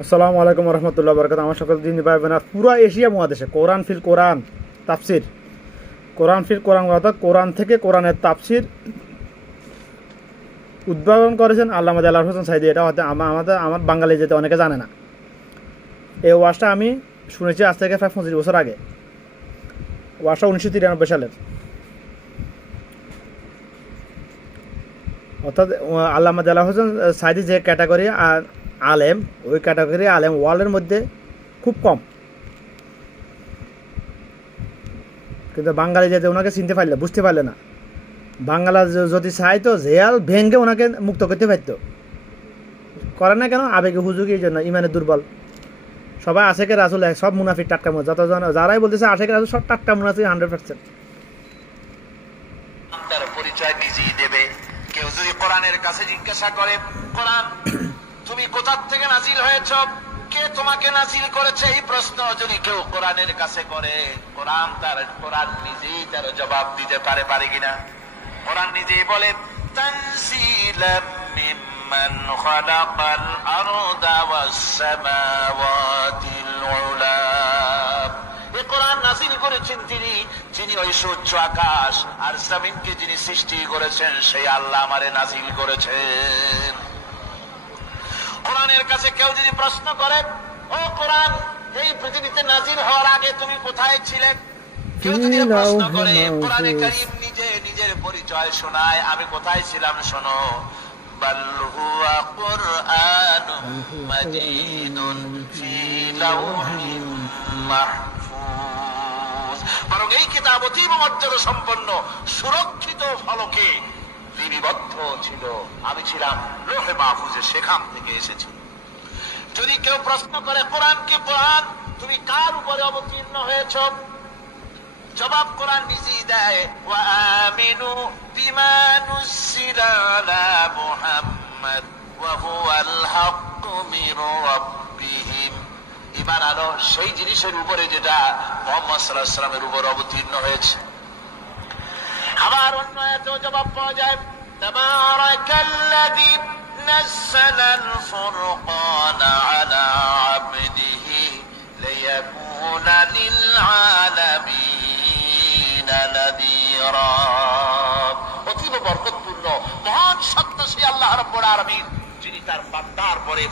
আসসালামু আলাইকুম রহমতুল্লাহ বরকাত। আমার সকল দিন ভাই বোনা পুরো এশিয়া মহাদেশে কোরআন ফিল কোরআন তাফসির। কোরআন ফিল কোরআন অর্থাৎ কোরআন থেকে কোরআনের তাফসির উদ্ভাবন করেছেন আল্লাহ আল্লাহ হোসেন সাইদি। এটা হয়তো আমা- আমাদের আমার বাঙালি যেতে অনেকে জানে না। এই ওয়াজটা আমি শুনেছি আজ থেকে প্রায় পঁচিশ বছর আগে। ওয়াজটা উনিশশো তিরানব্বই সালের। অর্থাৎ আল্লাহ আল্লাহ হোসেন সাইদি যে ক্যাটাগরি আলেম, ওই ক্যাটাগরি আলেম ওয়ার্ল্ডের মধ্যে খুব কম। কিন্তু বাঙালি যেতে ওনাকে চিনতে পারলে, বুঝতে পারলে না। বাংলা যদি চাইতো, জেয়াল ভেঙ্গে ওনাকে মুক্ত করতে পারতো। করে না কেন? আবেগে হুজুকি এই জন্য, ইমানে দুর্বল। সবাই আশেকে রাসুল, সব মুনাফিক টাটকা মুনা যত যারাই বলতেছে আশেকে রাসুল, সব টাটকা মুনাফিক হান্ড্রেড পার্সেন্ট পরিচয় নিজেই দেবে। কেউ যদি কোরআনের কাছে জিজ্ঞাসা করে, কোরআন তুমি কোথার থেকে নাজিল হয়েছ? কে তোমাকে নাজিল করেছে? এই প্রশ্ন যদি কেউ কোরআনের কাছে করে, কোরআন তার, কোরআন নিজেই তার জবাব দিতে পারে পারে কিনা? কোরআন নিজেই বলে তানজিলাম মিম্মান খালাকাল আরদা ওয়াস সামাওয়াতিল উলা। এ কোরআন নাজিল করেছেন তিনি। যিনি ওই সূর্য আকাশ আর জমিনকে যিনি সৃষ্টি করেছেন, সেই আল্লাহ আমারে নাজিল করেছেন। কাছে কেউ যদি প্রশ্ন করে ও কোরআন এই পৃথিবীতে নাজিল হওয়ার আগে তুমি কোথায় ছিলেন কেউ যদি প্রশ্ন করে কোরআনে কারিম নিজে নিজের পরিচয় শোনায় আমি কোথায় ছিলাম শোনো? বরং এই কিতাব অতীব মর্যাদা সম্পন্ন সুরক্ষিত ফলকে লিপিবদ্ধ ছিল। আমি ছিলাম লোহে মাহফুজে সেখান থেকে এসেছি। যদি কেউ প্রশ্ন করে, কোরআন কি কোরআন? তুমি কার উপরে অবতীর্ণ হয়েছ? জবাব কোরআন নিজেই দেয় আমিনু মুহাম্মদ মির ইমান আনো সেই জিনিসের উপরে যেটা মোহাম্মদ সাল্লাল্লাহু আলাইহি উপর অবতীর্ণ হয়েছে। আবার অন্য এতেও জবাব পাওয়া যায়, তাবারাকাল্লাযী নাযালা আল-ফুরকান অতীব বরকতপূর্ণ মহান সত্য সেই আল্লাহ রাব্বুল আলামিন যিনি তার বান্দার পরে